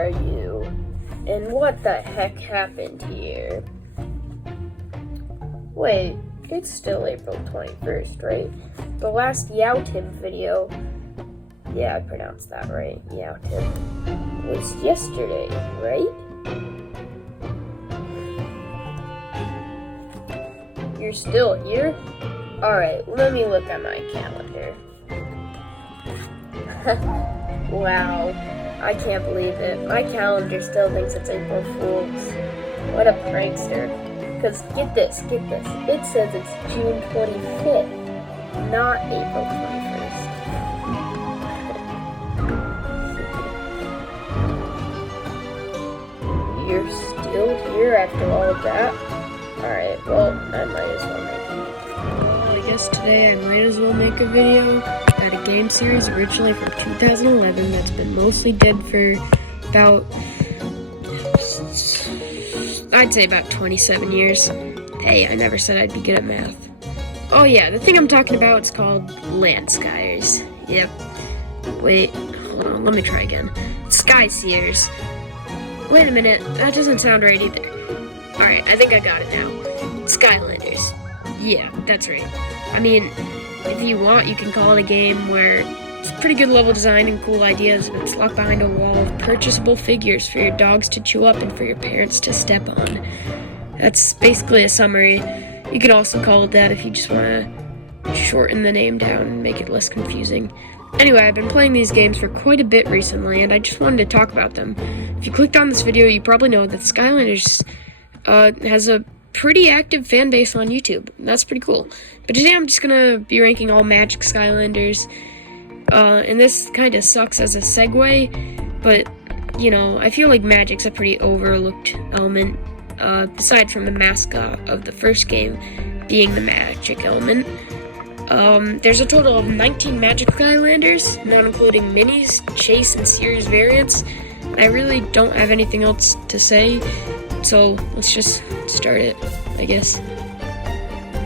are you? And what the heck happened here? Wait, it's still April 21st, right? The last Yowtim video, yeah, I pronounced that right, Yowtim, was yesterday, right? You're still here? Alright, let me look at my calendar. Wow, I can't believe it. My calendar still thinks it's April Fool's. What a prankster. Because get this. It says it's June 25th, not April 21st. You're still here after all of that? Alright, well, I might as well make it. Well, I guess today I might as well make a video about a game series originally from 2011 that's been mostly dead for about, I'd say about 27 years. Hey, I never said I'd be good at math. Oh yeah, the thing I'm talking about is called Landskyers. Yep. Wait, hold on, let me try again. Sky Seers. Wait a minute, that doesn't sound right either. Alright, I think I got it now. Skylanders. Yeah, that's right. I mean, if you want, you can call it a game where it's pretty good level design and cool ideas, and it's locked behind a wall of purchasable figures for your dogs to chew up and for your parents to step on. That's basically a summary. You could also call it that if you just want to shorten the name down and make it less confusing. Anyway, I've been playing these games for quite a bit recently, and I just wanted to talk about them. If you clicked on this video, you probably know that Skylanders has a pretty active fan base on YouTube. That's pretty cool. But today I'm just gonna be ranking all Magic Skylanders. And this kind of sucks as a segue, but, you know, I feel like Magic's a pretty overlooked element, aside from the mascot of the first game being the Magic element. There's a total of 19 Magic Skylanders, not including minis, chase, and series variants. I really don't have anything else to say, so let's just start it, I guess.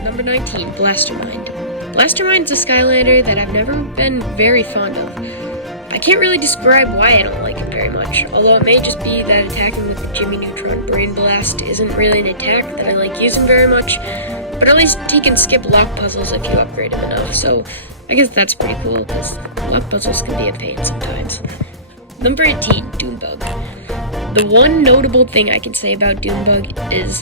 Number 19, Blastermind. Blastermind's a Skylander that I've never been very fond of. I can't really describe why I don't like it very much, although it may just be that attacking with the Jimmy Neutron Brain Blast isn't really an attack that I like using very much, but at least he can skip lock puzzles if you upgrade him enough, so I guess that's pretty cool, because lock puzzles can be a pain sometimes. Number 18, Doombug. The one notable thing I can say about Doombug is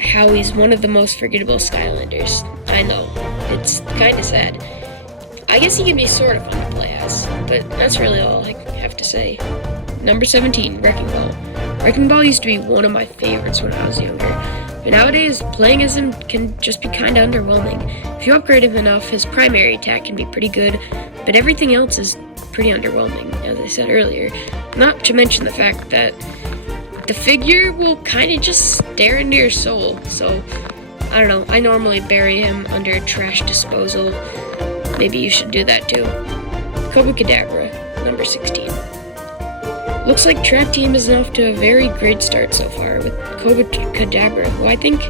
how he's one of the most forgettable Skylanders. I know, it's kind of sad. I guess he can be sort of fun to play as, but that's really all I have to say. Number 17, Wrecking Ball. Wrecking Ball used to be one of my favorites when I was younger, but nowadays, playing as him can just be kind of underwhelming. If you upgrade him enough, his primary attack can be pretty good, but everything else is pretty underwhelming, as I said earlier. Not to mention the fact that the figure will kind of just stare into your soul, so I don't know, I normally bury him under trash disposal. Maybe you should do that too. Cobra-Cadabra, number 16. Looks like Track Team is off to a very great start so far with Cobra-Cadabra, who I think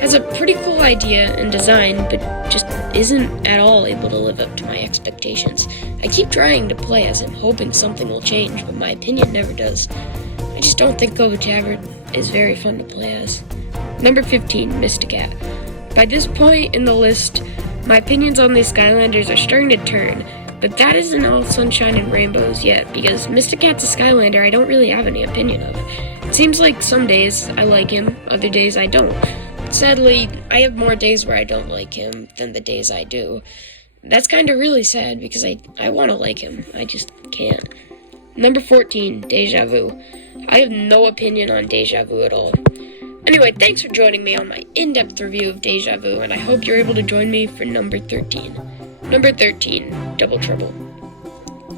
has a pretty cool idea and design, but just isn't at all able to live up to my expectations. I keep trying to play as him, hoping something will change, but my opinion never does. I just don't think Cobra-Cadabra is very fun to play as. Number 15, Mysticat. By this point in the list, my opinions on these Skylanders are starting to turn, but that isn't all sunshine and rainbows yet, because Mysticat's a Skylander I don't really have any opinion of. It seems like some days I like him, other days I don't. Sadly, I have more days where I don't like him than the days I do. That's kind of really sad, because I want to like him, I just can't. Number 14, Deja Vu. I have no opinion on Deja Vu at all. Anyway, thanks for joining me on my in-depth review of Deja Vu, and I hope you're able to join me for number 13. Number 13, Double Trouble.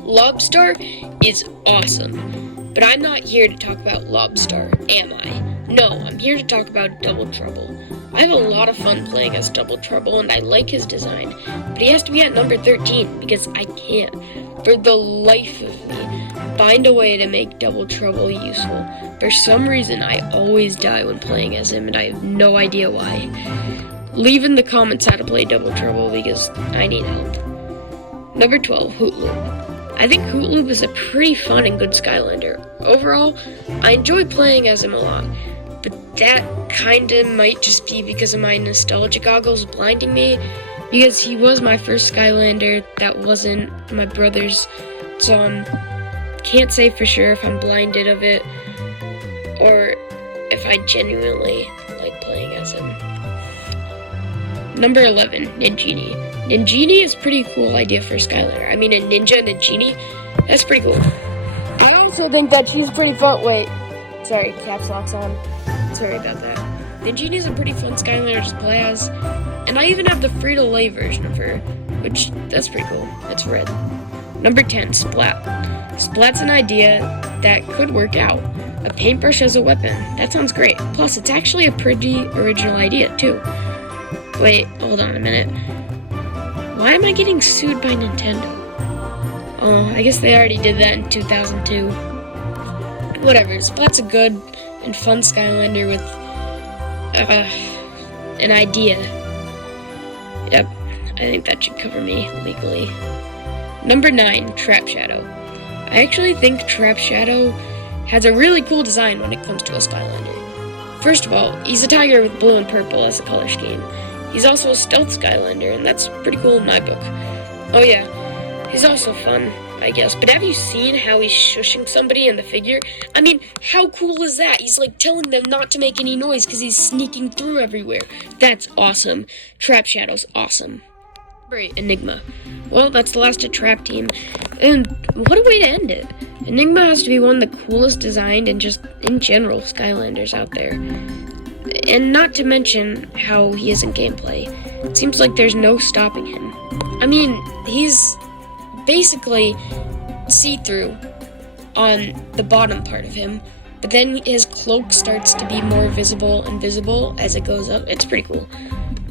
Lobstar is awesome, but I'm not here to talk about Lobstar, am I? No, I'm here to talk about Double Trouble. I have a lot of fun playing as Double Trouble, and I like his design, but he has to be at number 13, because I can't, for the life of me, find a way to make Double Trouble useful. For some reason, I always die when playing as him, and I have no idea why. Leave in the comments how to play Double Trouble, because I need help. Number 12, Hoot Loop. I think Hootloop is a pretty fun and good Skylander. Overall, I enjoy playing as him a lot, but that kinda might just be because of my nostalgia goggles blinding me, because he was my first Skylander that wasn't my brother's, so can't say for sure if I'm blinded of it, or if I genuinely like playing as him. Number 11, Ninjini. Ninjini is a pretty cool idea for Skylander. I mean, a ninja Ninjini, that's pretty cool. I also think that she's pretty fun. Wait, sorry, caps lock's on. Sorry about that. Ninjini is a pretty fun Skylander to play as, and I even have the free-to-lay version of her, which, that's pretty cool. It's red. Number 10, Splat. Splat's an idea that could work out. A paintbrush as a weapon. That sounds great. Plus, it's actually a pretty original idea, too. Wait, hold on a minute. Why am I getting sued by Nintendo? Oh, I guess they already did that in 2002. Whatever, Splat's a good and fun Skylander with an idea. Yep, I think that should cover me legally. Number 9, Trap Shadow. I actually think Trap Shadow has a really cool design when it comes to a Skylander. First of all, he's a tiger with blue and purple as a color scheme. He's also a stealth Skylander, and that's pretty cool in my book. Oh yeah, he's also fun, I guess. But have you seen how he's shushing somebody in the figure? I mean, how cool is that? He's like telling them not to make any noise because he's sneaking through everywhere. That's awesome. Trap Shadow's awesome. Great, Enigma. Well, that's the last of Trap Team. And what a way to end it. Enigma has to be one of the coolest designed and just in general Skylanders out there. And not to mention how he is in gameplay. It seems like there's no stopping him. I mean, he's basically see-through on the bottom part of him, but then his cloak starts to be more visible and visible as it goes up. It's pretty cool.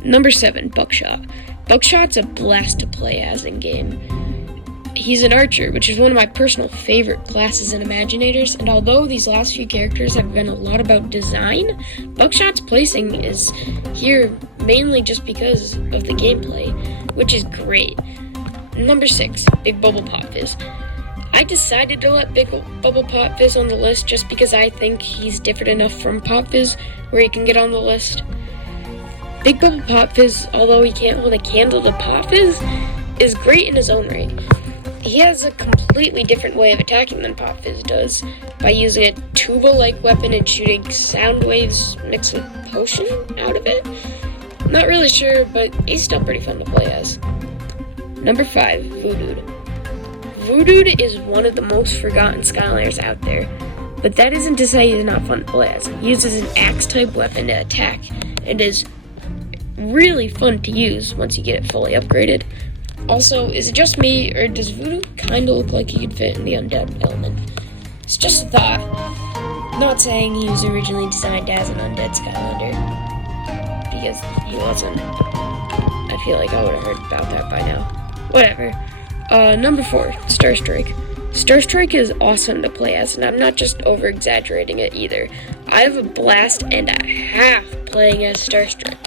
Number 7, Buckshot. Buckshot's a blast to play as in-game. He's an archer, which is one of my personal favorite classes in Imaginators, and although these last few characters have been a lot about design, Buckshot's placing is here mainly just because of the gameplay, which is great. Number 6, Big Bubble Pop Fizz. I decided to let Big Bubble Pop Fizz on the list just because I think he's different enough from Pop Fizz where he can get on the list. Big Bubble Pop Fizz, although he can't hold a candle to Pop Fizz, is great in his own right. He has a completely different way of attacking than Pop Fizz does, by using a tuba-like weapon and shooting sound waves mixed with potion out of it. Not really sure, but he's still pretty fun to play as. Number 5, Voodooed. Voodooed is one of the most forgotten Skylanders out there, but that isn't to say he's not fun to play as. He uses an axe-type weapon to attack, and is really fun to use once you get it fully upgraded. Also, is it just me, or does Voodoo kind of look like he could fit in the undead element? It's just a thought. Not saying he was originally designed as an undead Skylander, because he wasn't. I feel like I would have heard about that by now. Whatever. Number 4, Starstrike. Starstrike is awesome to play as, and I'm not just over-exaggerating it either. I have a blast and a half playing as Starstrike.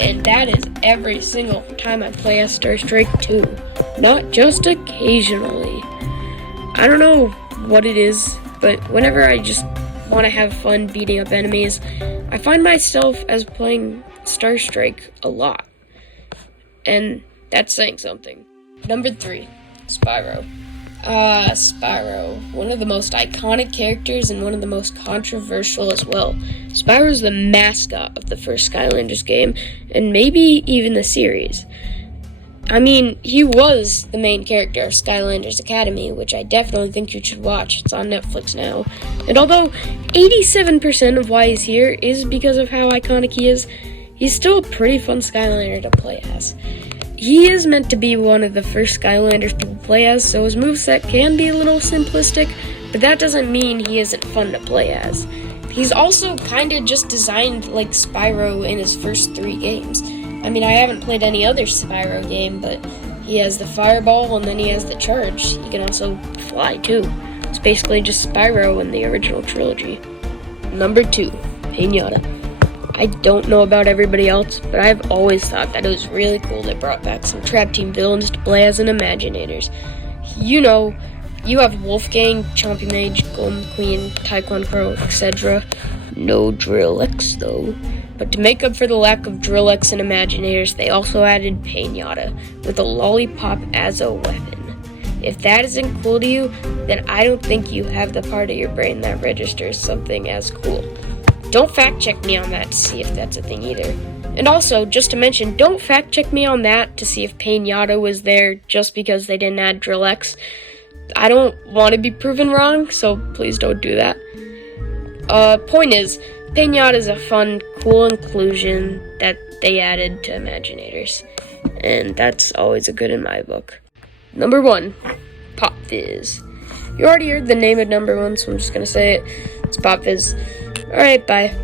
And that is every single time I play as Starstrike too, not just occasionally. I don't know what it is, but whenever I just want to have fun beating up enemies, I find myself as playing Starstrike a lot. And that's saying something. Number 3, Spyro. Spyro, one of the most iconic characters and one of the most controversial as well. Spyro's the mascot of the first Skylanders game, and maybe even the series. I mean, he was the main character of Skylanders Academy, which I definitely think you should watch. It's on Netflix now. And although 87% of why he's here is because of how iconic he is, he's still a pretty fun Skylander to play as. He is meant to be one of the first Skylanders people play as, so his moveset can be a little simplistic, but that doesn't mean he isn't fun to play as. He's also kinda just designed like Spyro in his first 3 games. I mean, I haven't played any other Spyro game, but he has the fireball and then he has the charge. He can also fly too. It's basically just Spyro in the original trilogy. Number 2, Pinata. I don't know about everybody else, but I've always thought that it was really cool they brought back some Trap Team villains to play as in Imaginators. You know, You have Wolfgang, Chompy Mage, Golden Queen, Taekwon Crow, etc. No Drill X though. But to make up for the lack of Drill X and Imaginators, they also added Pinata with a lollipop as a weapon. If that isn't cool to you, then I don't think you have the part of your brain that registers something as cool. Don't fact check me on that to see if that's a thing either. And also, just to mention, don't fact check me on that to see if Pinata was there just because they didn't add Drill X. I don't want to be proven wrong, so please don't do that. Point is, Pinata is a fun, cool inclusion that they added to Imaginators. And that's always a good in my book. Number 1, Pop Fizz. You already heard the name of number 1, so I'm just gonna say it. It's Pop Fizz. Alright, bye.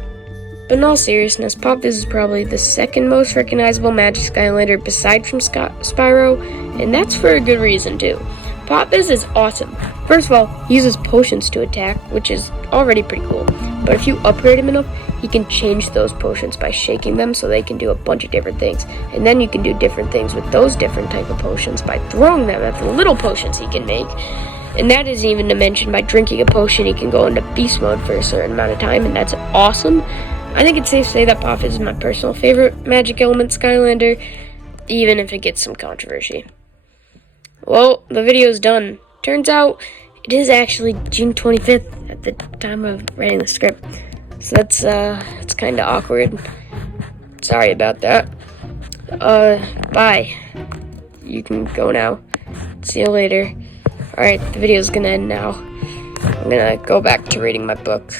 But in all seriousness, Pop Fizz is probably the second most recognizable Magic Skylander beside from Spyro, and that's for a good reason too. Pop Fizz is awesome. First of all, he uses potions to attack, which is already pretty cool. But if you upgrade him enough, he can change those potions by shaking them so they can do a bunch of different things. And then you can do different things with those different type of potions by throwing them at the little potions he can make. And that isn't even to mention by drinking a potion, he can go into beast mode for a certain amount of time, and that's awesome. I think it's safe to say that Pop Fizz is my personal favorite Magic Element Skylander, even if it gets some controversy. Well, the video's done. Turns out, it is actually June 25th at the time of writing the script. So that's, it's kinda awkward. Sorry about that. Bye. You can go now. See you later. Alright, the video's gonna end now. I'm gonna go back to reading my book.